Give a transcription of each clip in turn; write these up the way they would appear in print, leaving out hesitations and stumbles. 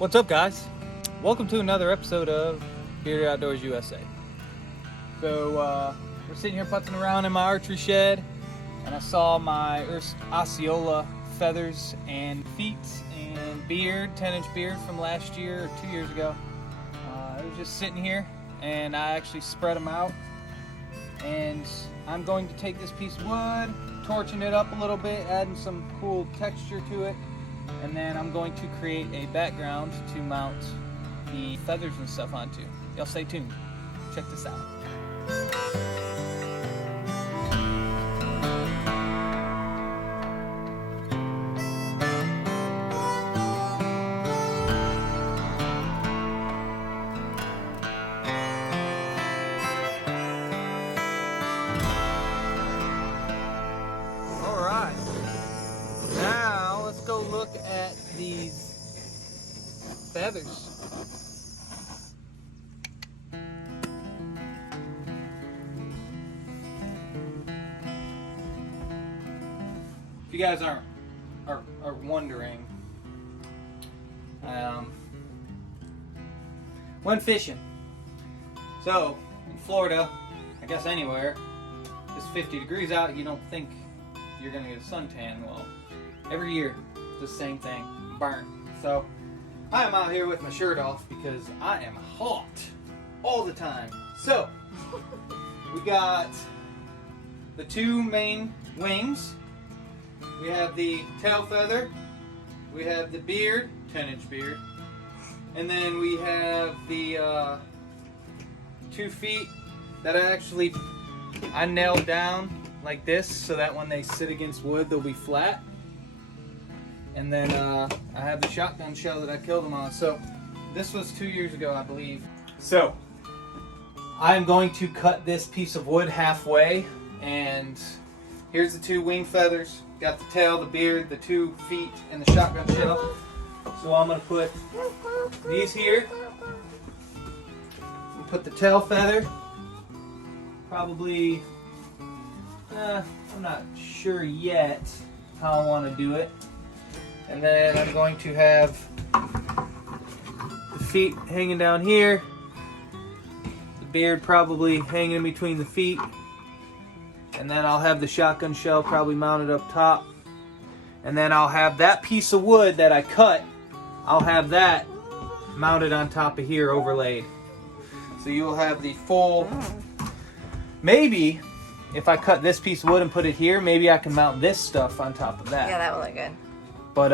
What's up, guys? Welcome to another episode of Bearded Outdoors USA. So we're sitting here putzing around in my archery shed, and I saw my Osceola feathers and feet and beard, 10-inch beard from last year or 2 years ago. It was just sitting here, and I actually spread them out. And I'm going to take this piece of wood, torching it up a little bit, adding some cool texture to it, and then I'm going to create a background to mount the feathers and stuff onto. Y'all stay tuned. Check this out. Alright, now let's go look at these feathers. If you guys are wondering, went fishing. So in Florida, I guess anywhere, it's 50 degrees out. You don't think you're gonna get a suntan. Well, every year it's the same thing, burn. So I am out here with my shirt off because I am hot all the time. So we got the two main wings. We have the tail feather, we have the beard, 10-inch beard, and then we have the 2 feet that I nailed down like this so that when they sit against wood they'll be flat. And then I have the shotgun shell that I killed them on. So this was 2 years ago, I believe. So I'm going to cut this piece of wood halfway, and here's the 2 wing feathers. Got the tail, the beard, the 2 feet, and the shotgun shell. So I'm going to put these here. And put the tail feather. Probably, I'm not sure yet how I want to do it. And then I'm going to have the feet hanging down here. The beard probably hanging in between the feet. And then I'll have the shotgun shell probably mounted up top. And then I'll have that piece of wood that I cut, I'll have that mounted on top of here, overlaid. So you'll have the full, maybe if I cut this piece of wood and put it here, maybe I can mount this stuff on top of that. Yeah, that will look good. But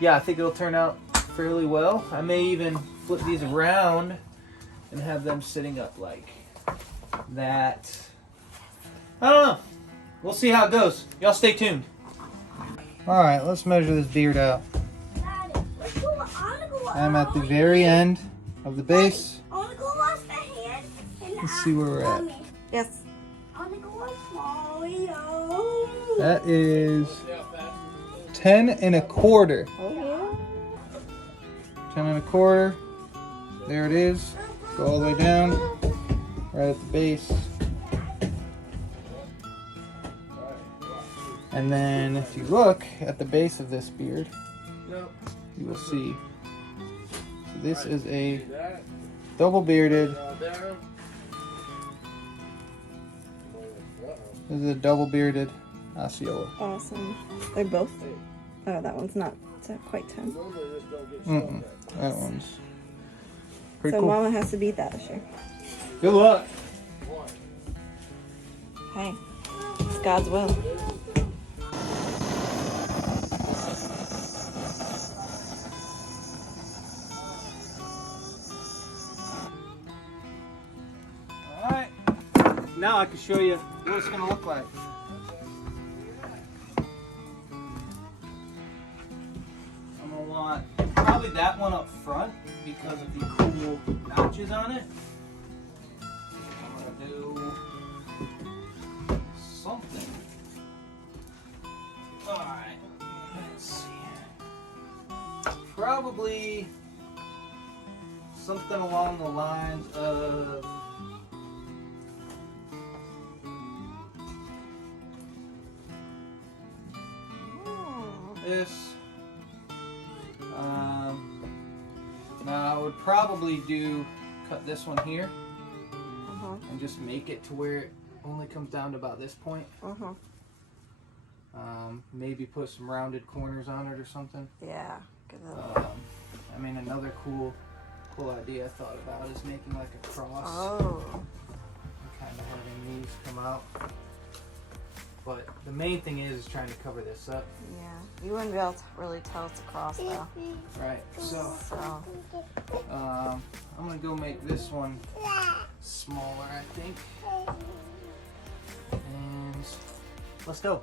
yeah, I think it'll turn out fairly well. I may even flip these around and have them sitting up like that. I don't know. We'll see how it goes. Y'all stay tuned. Alright, let's measure this beard out. I'm at the very end of the base. Let's see where we're at. Yes. That is 10 1/4. Oh, yeah. 10 1/4. There it is. Go all the way down. Right at the base. And then if you look at the base of this beard, you will see. So this is a double bearded. This is a double bearded Osceola. Awesome. They're both. Oh, that one's not quite 10. That one's pretty So cool. Mama has to beat that this year. Good luck. Hey, it's God's will. Alright. Now I can show you what it's going to look like. I'm going to want probably that one up front because of the cool notches on it. I'm going to do something. Alright. Let's see. Probably something along the lines of this. probably cut this one here Uh-huh. and just make it to where it only comes down to about this point. Uh-huh. Maybe put some rounded corners on it or something. Yeah. Good little... I mean, another cool idea I thought about is making like a cross. Oh. And kind of having these come out. But the main thing is trying to cover this up. Yeah. You wouldn't be able to really tell it's a cross though. Right. So I'm gonna go make this one smaller, I think. And let's go.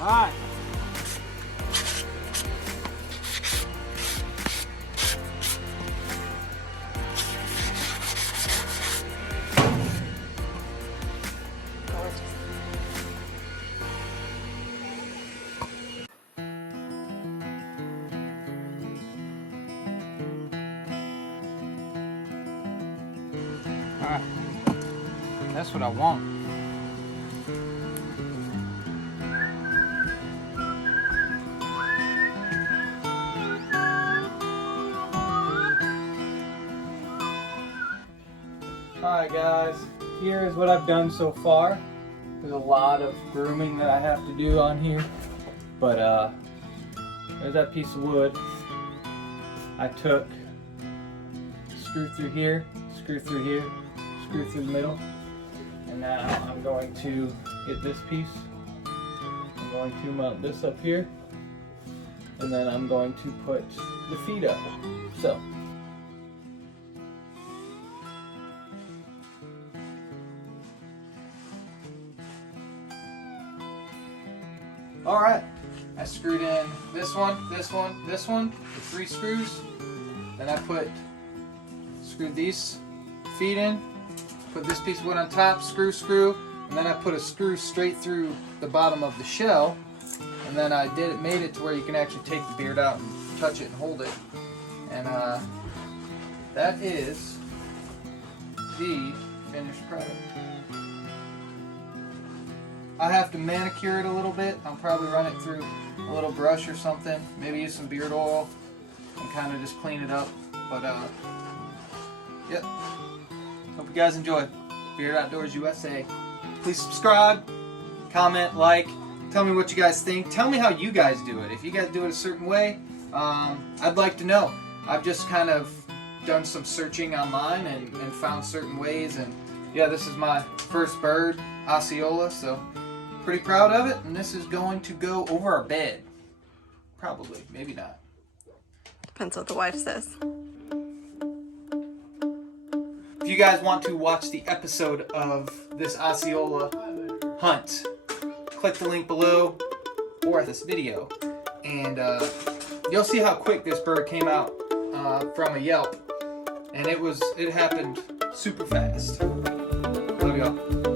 Alright. Alright. That's what I want. Alright guys, here is what I've done so far. There's a lot of grooming that I have to do on here, but there's that piece of wood. I took, screw through here, screw through here, screw through the middle, and now I'm going to get this piece. I'm going to mount this up here, and then I'm going to put the feet up. So. Alright, I screwed in this one, this one, this one, the 3 screws. Then I screwed these feet in, put this piece of wood on top, screw, and then I put a screw straight through the bottom of the shell. And then I made it to where you can actually take the beard out and touch it and hold it. And that is the finished product. I have to manicure it a little bit. I'll probably run it through a little brush or something. Maybe use some beard oil and kind of just clean it up. But yep. Hope you guys enjoy. Beard Outdoors USA. Please subscribe, comment, like. Tell me what you guys think. Tell me how you guys do it. If you guys do it a certain way, I'd like to know. I've just kind of done some searching online and found certain ways. And yeah, this is my first bird, Osceola, so pretty proud of it. And this is going to go over our bed. Probably, maybe not. Depends what the wife says. If you guys want to watch the episode of this Osceola hunt, click the link below or this video, and you'll see how quick this bird came out from a yelp, and it happened super fast. Love y'all.